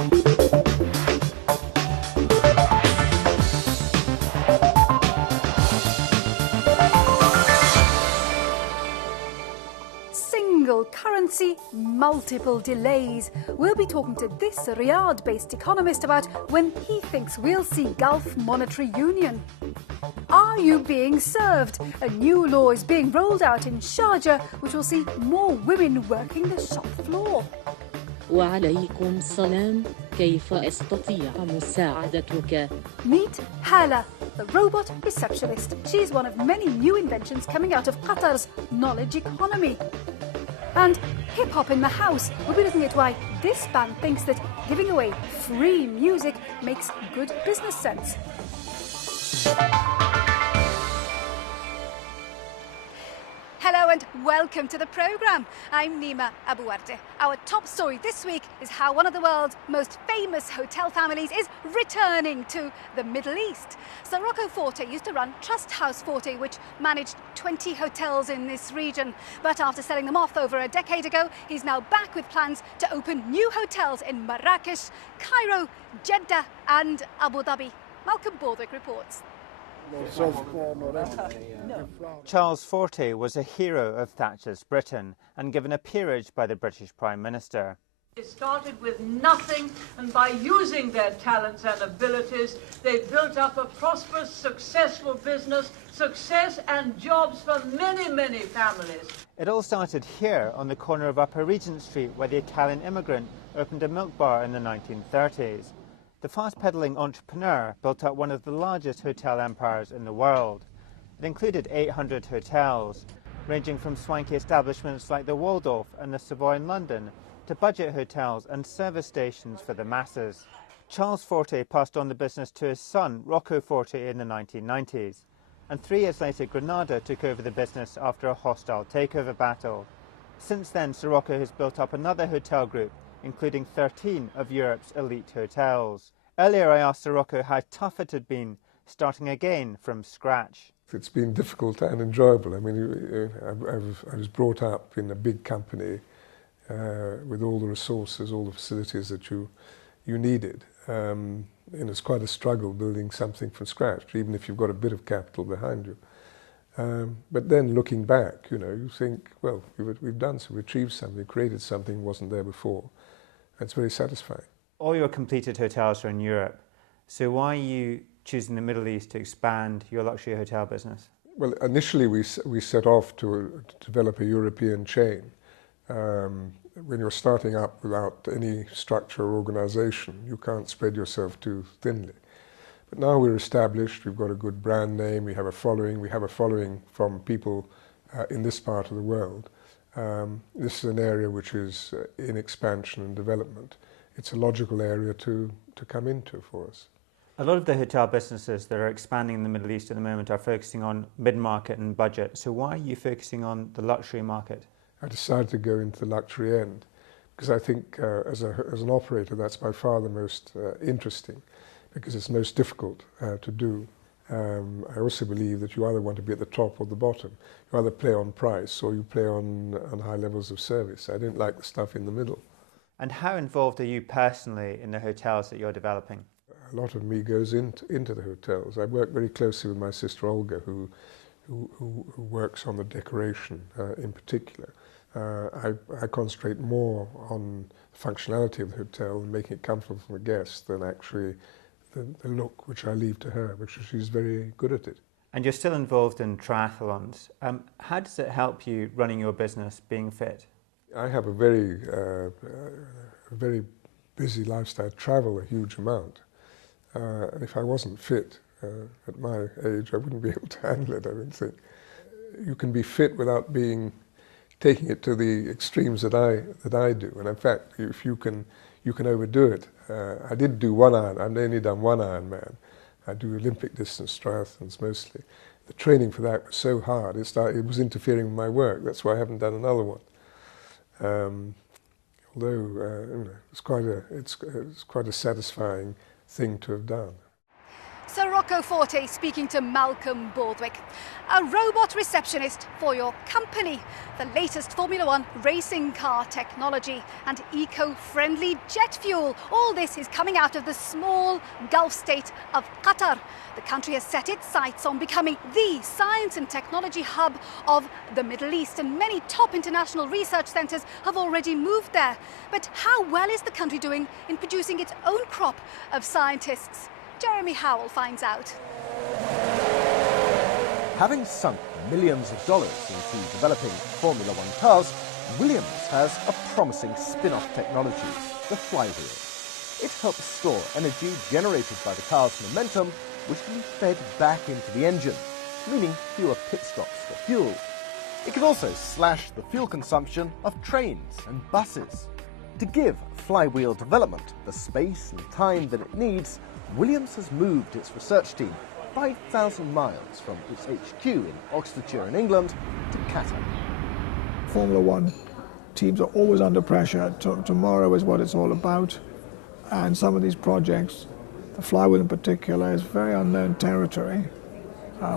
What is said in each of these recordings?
Single currency, multiple delays. We'll be talking to this Riyadh-based economist about when he thinks we'll see Gulf Monetary Union. Are you being served? A new law is being rolled out in Sharjah, which will see more women working the shop floor. وعليكم السلام. كيف أستطيع مساعدتك؟ Meet Hallah, the robot receptionist. She's one of many new inventions coming out of Qatar's knowledge economy. And hip-hop in the house. We'll be looking at why this band thinks that giving away free music makes good business sense. Hello and welcome to the programme. I'm Nima Abouarte. Our top story this week is how one of the world's most famous hotel families is returning to the Middle East. So Rocco Forte used to run Trust House Forte, which managed 20 hotels in this region. But after selling them off over a decade ago, he's now back with plans to open new hotels in Marrakesh, Cairo, Jeddah and Abu Dhabi. Malcolm Baldrick reports. Charles Forte was a hero of Thatcher's Britain and given a peerage by the British Prime Minister. They started with nothing, and by using their talents and abilities, they built up a prosperous, successful business, success and jobs for many, many families. It all started here on the corner of Upper Regent Street, where the Italian immigrant opened a milk bar in the 1930s. The fast-pedalling entrepreneur built up one of the largest hotel empires in the world. It included 800 hotels, ranging from swanky establishments like the Waldorf and the Savoy in London to budget hotels and service stations for the masses. Charles Forte passed on the business to his son, Rocco Forte, in the 1990s. And 3 years later, Granada took over the business after a hostile takeover battle. Since then, Sir Rocco has built up another hotel group, including 13 of Europe's elite hotels. Earlier I asked Sir Rocco how tough it had been, starting again from scratch. It's been difficult and enjoyable. I mean, I was brought up in a big company with all the resources, all the facilities that you needed. And it's quite a struggle building something from scratch, even if you've got a bit of capital behind you. But then looking back, you think, well, we've done something, we've achieved something, created something wasn't there before. It's very satisfying. All your completed hotels are in Europe. So why are you choosing the Middle East to expand your luxury hotel business? Well, initially we set off to develop a European chain. When you're starting up without any structure or organization, you can't spread yourself too thinly. But now we're established, we've got a good brand name, we have a following from people in this part of the world. This is an area which is in expansion and development. It's a logical area to come into for us. A lot of the hotel businesses that are expanding in the Middle East at the moment are focusing on mid-market and budget. So why are you focusing on the luxury market? I decided to go into the luxury end because I think as an operator that's by far the most interesting, because it's most difficult to do. I also believe that you either want to be at the top or the bottom. You either play on price or you play on high levels of service. I didn't like the stuff in the middle. And how involved are you personally in the hotels that you're developing? A lot of me goes into the hotels. I work very closely with my sister Olga, who works on the decoration in particular. I concentrate more on the functionality of the hotel and making it comfortable for the guests than actually the look, which I leave to her, which she's very good at it. And you're still involved in triathlons. How does it help you running your business, being fit? I have a very busy lifestyle. I travel a huge amount. And if I wasn't fit at my age, I wouldn't be able to handle it, I don't think. You can be fit without taking it to the extremes that I do. And in fact, if you can overdo it. I did do one Iron. I've only done one Ironman. I do Olympic distance triathlons mostly. The training for that was so hard. It was interfering with my work. That's why I haven't done another one. Although it's quite a satisfying thing to have done. So Rocco Forte speaking to Malcolm Baldwick. A robot receptionist for your company. The latest Formula One racing car technology and eco-friendly jet fuel. All this is coming out of the small Gulf state of Qatar. The country has set its sights on becoming the science and technology hub of the Middle East, and many top international research centres have already moved there. But how well is the country doing in producing its own crop of scientists? Jeremy Howell finds out. Having sunk millions of dollars into developing Formula One cars, Williams has a promising spin-off technology, the flywheel. It helps store energy generated by the car's momentum, which can be fed back into the engine, meaning fewer pit stops for fuel. It can also slash the fuel consumption of trains and buses. To give flywheel development the space and time that it needs, Williams has moved its research team 5,000 miles from its HQ in Oxfordshire in England to Qatar. Formula One teams are always under pressure. Tomorrow is what it's all about. And some of these projects, the flywheel in particular, is very unknown territory.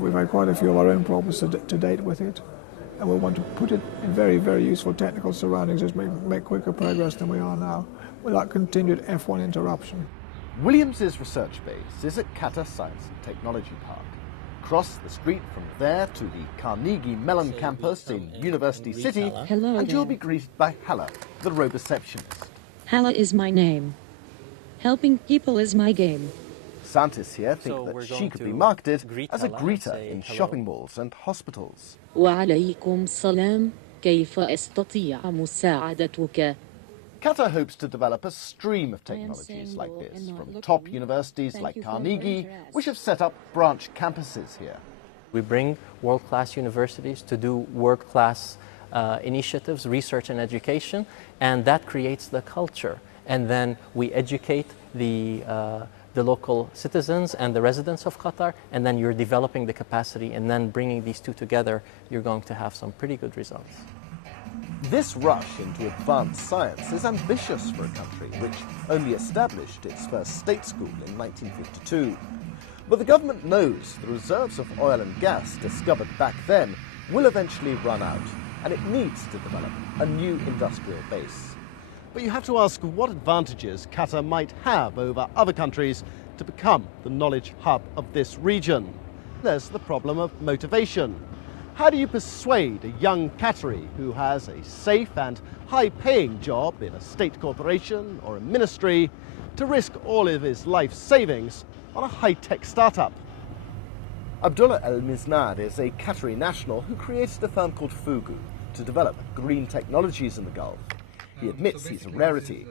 We've had quite a few of our own problems to date with it. And we want to put it in very, very useful technical surroundings, just make quicker progress than we are now, without continued F1 interruption. Williams' research base is at Qatar Science and Technology Park. Cross the street from there to the Carnegie Mellon campus in University City, Hello and you'll there. be greeted by Hallah, the receptionist. Hallah is my name. Helping people is my game. Scientists here think So that we're she going could to be marketed greet as a Hallah, greeter say in hello. shopping malls and hospitals. وعليكم السلام. كيف أستطيع مساعدتك؟ Qatar hopes to develop a stream of technologies like this from top universities like Carnegie, which have set up branch campuses here. We bring world-class universities to do world-class initiatives, research and education, and that creates the culture. And then we educate the local citizens and the residents of Qatar, and then you're developing the capacity, and then bringing these two together, you're going to have some pretty good results. This rush into advanced science is ambitious for a country which only established its first state school in 1952. But the government knows the reserves of oil and gas discovered back then will eventually run out, and it needs to develop a new industrial base. But you have to ask what advantages Qatar might have over other countries to become the knowledge hub of this region. There's the problem of motivation. How do you persuade a young Qatari who has a safe and high-paying job in a state corporation or a ministry to risk all of his life savings on a high-tech startup? Abdullah al-MISNAD is a Qatari national who created a firm called FUGU to develop green technologies in the Gulf. He admits he's a rarity.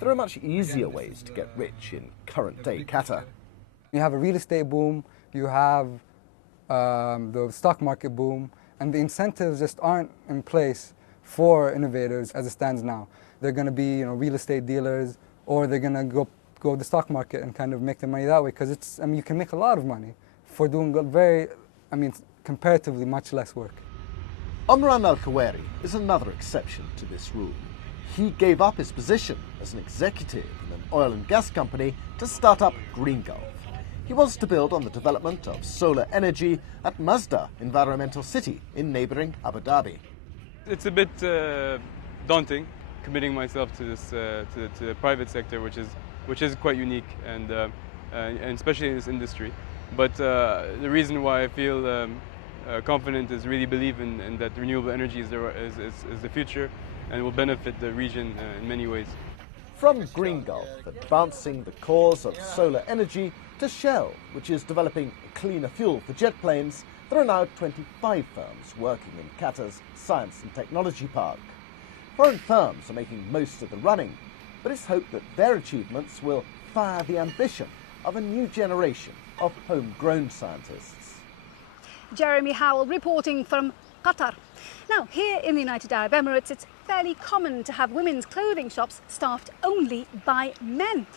There are much easier ways to get rich in current-day Qatar. You have a real estate boom, you have the stock market boom, and the incentives just aren't in place for innovators as it stands now. They're going to be, real estate dealers, or they're going to go the stock market and kind of make their money that way, because you can make a lot of money for doing comparatively much less work. Omran al-Khawari is another exception to this rule. He gave up his position as an executive in an oil and gas company to start up Green Gulf. He wants to build on the development of solar energy at Mazda Environmental City in neighbouring Abu Dhabi. It's a bit daunting, committing myself to this to the private sector, which is quite unique and especially in this industry. But the reason why I feel confident is really believe in that renewable energy is the future and will benefit the region in many ways. From Green Gulf, advancing the cause of solar energy, to Shell, which is developing cleaner fuel for jet planes, there are now 25 firms working in Qatar's Science and Technology Park. Foreign firms are making most of the running, but it's hoped that their achievements will fire the ambition of a new generation of homegrown scientists. Jeremy Howell reporting from Qatar. Now, here in the United Arab Emirates, it's fairly common to have women's clothing shops staffed only by men.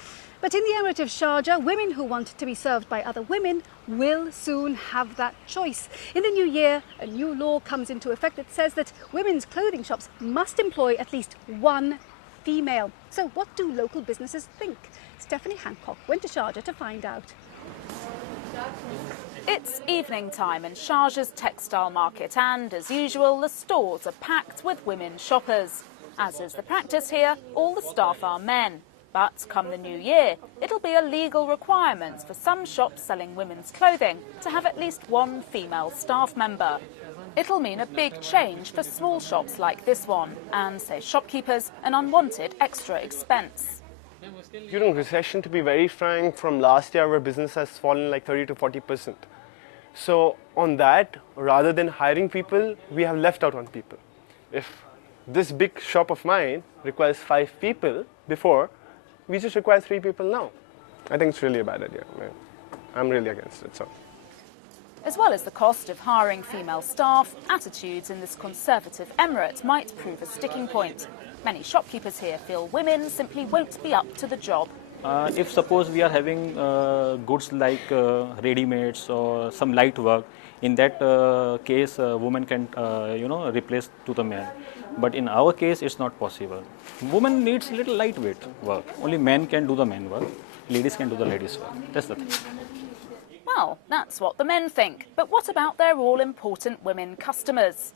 But in the Emirate of Sharjah, women who want to be served by other women will soon have that choice. In the new year, a new law comes into effect that says that women's clothing shops must employ at least one female. So what do local businesses think? Stephanie Hancock went to Sharjah to find out. It's evening time in Sharjah's textile market and, as usual, the stores are packed with women shoppers. As is the practice here, all the staff are men. But come the new year, it'll be a legal requirement for some shops selling women's clothing to have at least one female staff member. It'll mean a big change for small shops like this one and, say shopkeepers, an unwanted extra expense. During recession, to be very frank, from last year our business has fallen like 30 to 40%. So on that, rather than hiring people, we have left out on people. If this big shop of mine requires 5 people before, we just require 3 people now. I think it's really a bad idea. I'm really against it. So. As well as the cost of hiring female staff, attitudes in this conservative emirate might prove a sticking point. Many shopkeepers here feel women simply won't be up to the job. If suppose we are having goods like ready-mades or some light work, in that case women can replace to the man. But in our case it's not possible. Woman needs little lightweight work. Only men can do the men work. Ladies can do the ladies work. That's the thing. Well, that's what the men think. But what about their all-important women customers?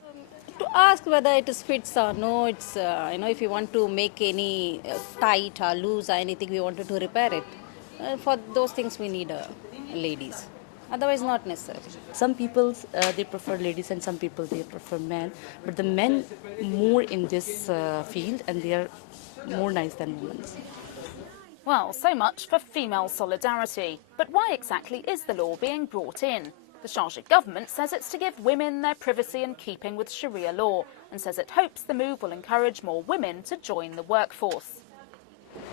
To ask whether it fits or no, it's if you want to make any tight or loose or anything, we wanted to repair it. For those things we need ladies. Otherwise not necessary. Some people they prefer ladies and some people they prefer men. But the men more in this field and they are more nice than women. Well, so much for female solidarity. But why exactly is the law being brought in? The Sharjah government says it's to give women their privacy in keeping with Sharia law and says it hopes the move will encourage more women to join the workforce.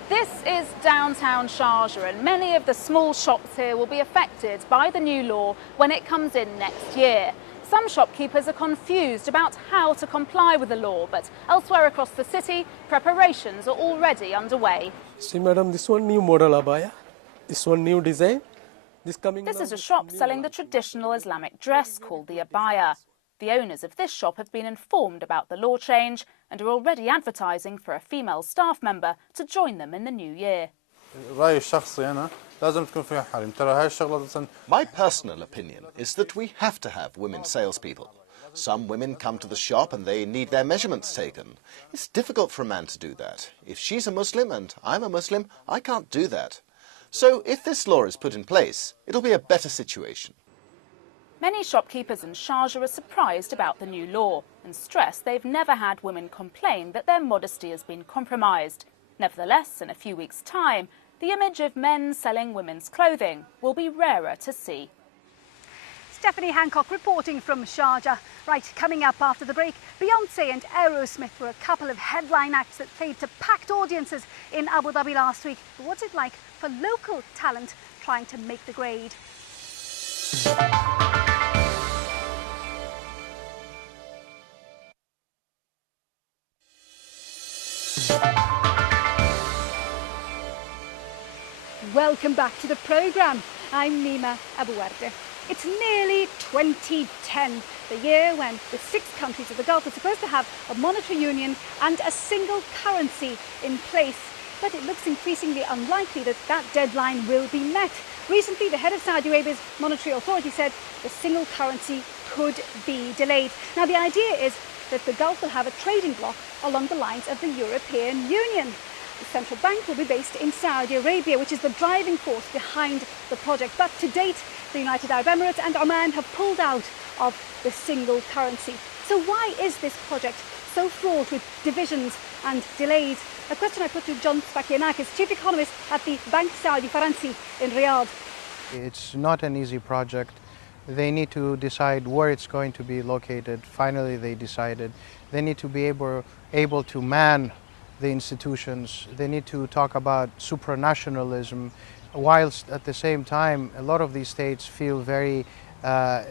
This is downtown Sharjah and many of the small shops here will be affected by the new law when it comes in next year. Some shopkeepers are confused about how to comply with the law, but elsewhere across the city, preparations are already underway. See, madam, this one new model abaya, this one new design. This is a shop selling the traditional Islamic dress called the Abaya. The owners of this shop have been informed about the law change and are already advertising for a female staff member to join them in the new year. My personal opinion is that we have to have women salespeople. Some women come to the shop and they need their measurements taken. It's difficult for a man to do that. If she's a Muslim and I'm a Muslim, I can't do that. So if this law is put in place, it'll be a better situation. Many shopkeepers in Sharjah are surprised about the new law and stress they've never had women complain that their modesty has been compromised. Nevertheless, in a few weeks' time, the image of men selling women's clothing will be rarer to see. Stephanie Hancock reporting from Sharjah. Right, coming up after the break, Beyonce and Aerosmith were a couple of headline acts that played to packed audiences in Abu Dhabi last week. What's it like for local talent trying to make the grade? Welcome back to the programme. I'm Nima Abuarte. It's nearly 2010, the year when the 6 countries of the Gulf are supposed to have a monetary union and a single currency in place. But it looks increasingly unlikely that that deadline will be met. Recently, the head of Saudi Arabia's monetary authority said the single currency could be delayed. Now, the idea is that the Gulf will have a trading bloc along the lines of the European Union. The central bank will be based in Saudi Arabia, which is the driving force behind the project. But to date, the United Arab Emirates and Oman have pulled out of the single currency. So why is this project so fraught with divisions and delays? A question I put to John Spakianakis, Chief Economist at the Bank Saudi Faransi in Riyadh. It's not an easy project. They need to decide where it's going to be located. Finally, they decided. They need to be able to man the institutions. They need to talk about supranationalism, whilst at the same time, a lot of these states feel very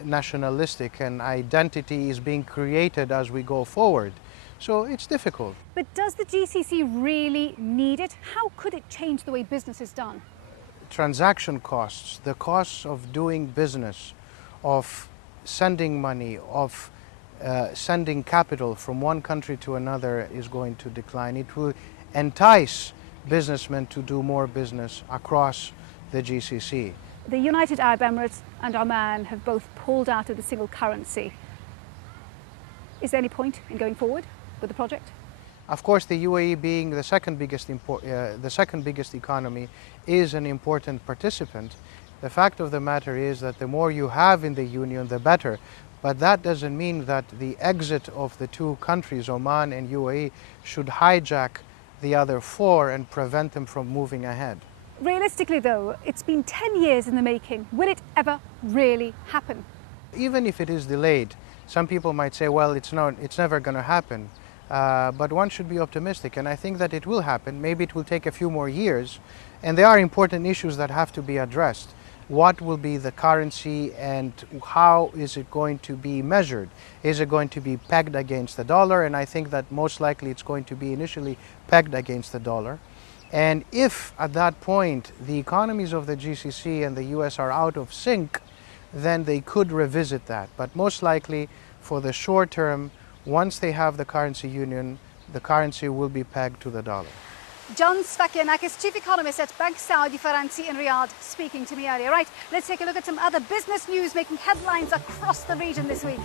nationalistic and identity is being created as we go forward. So it's difficult. But does the GCC really need it? How could it change the way business is done? Transaction costs, the costs of doing business, of sending money, of sending capital from one country to another is going to decline. It will entice businessmen to do more business across the GCC. The United Arab Emirates and Oman have both pulled out of the single currency. Is there any point in going forward with the project? Of course, the UAE being the second biggest economy is an important participant. The fact of the matter is that the more you have in the union, the better. But that doesn't mean that the exit of the two countries, Oman and UAE, should hijack the other four and prevent them from moving ahead. Realistically though, it's been 10 years in the making. Will it ever really happen? Even if it is delayed, some people might say, well, it's never going to happen. But one should be optimistic, and I think that it will happen. Maybe it will take a few more years, and there are important issues that have to be addressed. What will be the currency and how is it going to be measured? Is it going to be pegged against the dollar? And I think that most likely it's going to be initially pegged against the dollar. And if at that point the economies of the GCC and the US are out of sync, then they could revisit that. But most likely for the short term, once they have the currency union, the currency will be pegged to the dollar. John Svakianakis, Chief Economist at Bank Saudi Faransi in Riyadh, speaking to me earlier. Right, let's take a look at some other business news making headlines across the region this week.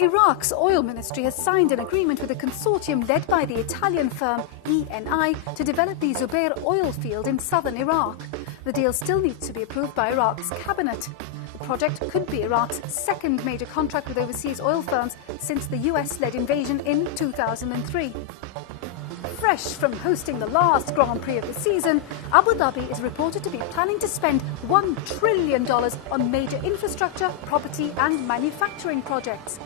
Iraq's oil ministry has signed an agreement with a consortium led by the Italian firm ENI to develop the Zubair oil field in southern Iraq. The deal still needs to be approved by Iraq's cabinet. The project could be Iraq's second major contract with overseas oil firms since the US-led invasion in 2003. Fresh from hosting the last Grand Prix of the season, Abu Dhabi is reported to be planning to spend $1 trillion on major infrastructure, property and manufacturing projects.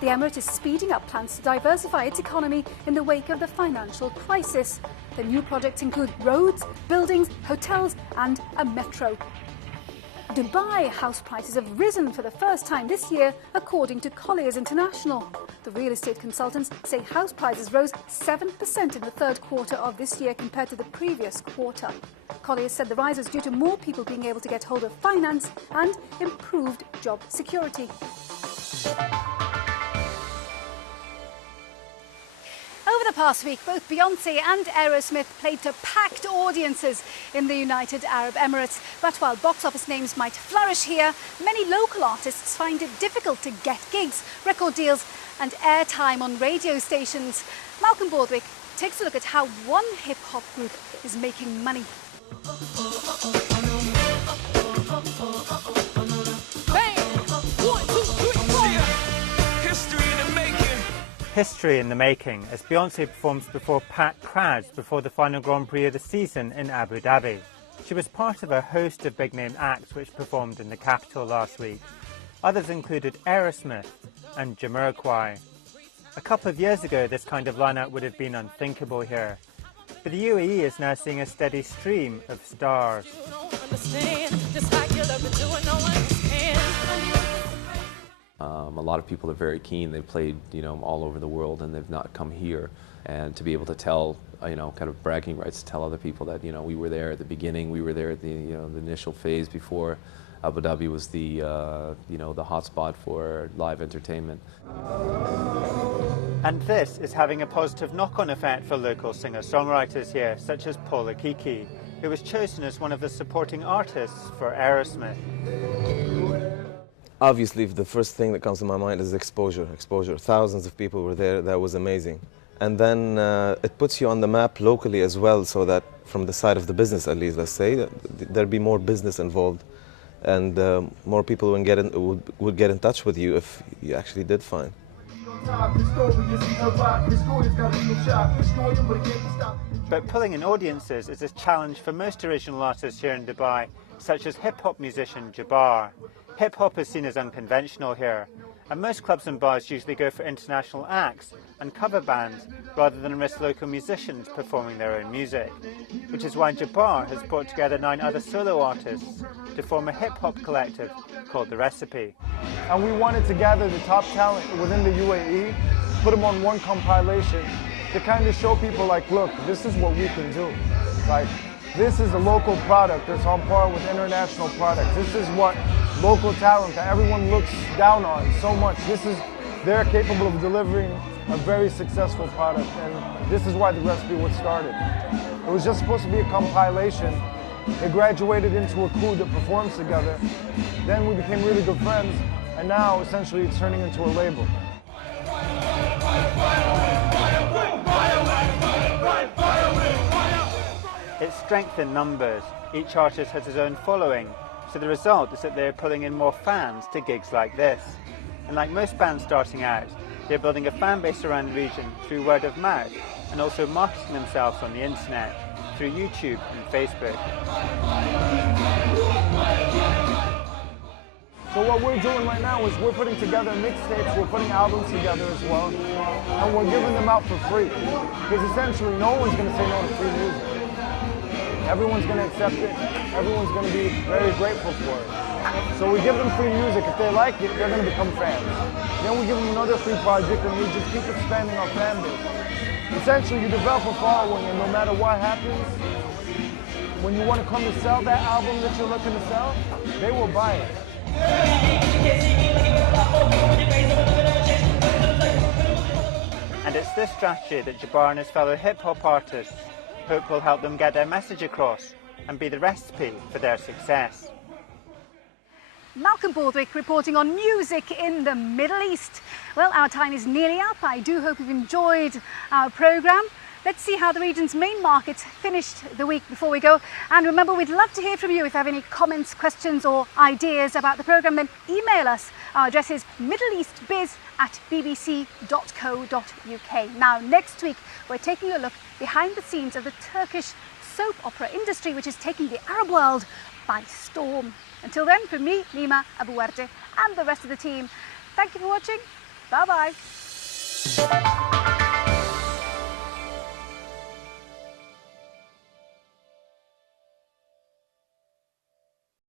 The Emirate is speeding up plans to diversify its economy in the wake of the financial crisis. The new projects include roads, buildings, hotels and a metro. Dubai house prices have risen for the first time this year, according to Colliers International. The real estate consultants say house prices rose 7% in the third quarter of this year compared to the previous quarter. Colliers said the rise was due to more people being able to get hold of finance and improved job security. Over the past week, both Beyoncé and Aerosmith played to packed audiences in the United Arab Emirates. But while box office names might flourish here, many local artists find it difficult to get gigs, record deals and airtime on radio stations. Malcolm Borthwick takes a look at how one hip-hop group is making money. History in the making as Beyoncé performs before packed crowds before the final Grand Prix of the season in Abu Dhabi. She was part of a host of big-name acts which performed in the capital last week. Others included Aerosmith and Jamiroquai. A couple of years ago, this kind of lineup would have been unthinkable here. But the UAE is now seeing a steady stream of stars. A lot of people are very keen. They've played, all over the world, and they've not come here. And to be able to tell, kind of bragging rights to tell other people that, we were there at the beginning, we were there at the, the initial phase before Abu Dhabi was the, the hotspot for live entertainment. And this is having a positive knock-on effect for local singer-songwriters here, such as Paula Kiki, who was chosen as one of the supporting artists for Aerosmith. Obviously, the first thing that comes to my mind is exposure. Exposure. Thousands of people were there. That was amazing. And then it puts you on the map locally as well, so that from the side of the business, at least, let's say, there'd be more business involved, and more people would get in touch with you if you actually did fine. But pulling in audiences is a challenge for most original artists here in Dubai, such as hip-hop musician Jabbar. Hip-hop is seen as unconventional here, and most clubs and bars usually go for international acts and cover bands rather than risk local musicians performing their own music, which is why Jabbar has brought together 9 other solo artists to form a hip-hop collective called The Recipe. And we wanted to gather the top talent within the UAE, put them on one compilation to kind of show people, like, look, this is what we can do. Like, this is a local product that's on par with international products. This is what local talent that everyone looks down on so much. They're capable of delivering a very successful product, and this is why The Recipe was started. It was just supposed to be a compilation It graduated into a crew that performs together. Then we became really good friends, and now essentially it's turning into a label. It's strength in numbers. Each artist has his own following, so the result is that they're pulling in more fans to gigs like this. And like most bands starting out, they're building a fan base around the region through word of mouth and also marketing themselves on the internet through YouTube and Facebook. So what we're doing right now is we're putting together mixtapes, we're putting albums together as well, and we're giving them out for free. Because essentially no one's going to say no to free music. Everyone's going to accept it, everyone's going to be very grateful for it. So we give them free music. If they like it, they're going to become fans. Then we give them another free project and we just keep expanding our fan base. Essentially, you develop a following, and no matter what happens, when you want to come to sell that album that you're looking to sell, they will buy it. And it's this strategy that Jabbar and his fellow hip-hop artists hope will help them get their message across and be the recipe for their success. Malcolm Baldwick reporting on music in the Middle East. Well, our time is nearly up. I do hope you've enjoyed our programme. Let's see how the region's main markets finished the week before we go. And remember, we'd love to hear from you. If you have any comments, questions or ideas about the programme, then email us. Our address is middleeastbiz@bbc.co.uk. Now, next week, we're taking a look behind the scenes of the Turkish soap opera industry, which is taking the Arab world by storm. Until then, from me, Nima Abuarte, and the rest of the team, thank you for watching. Bye-bye.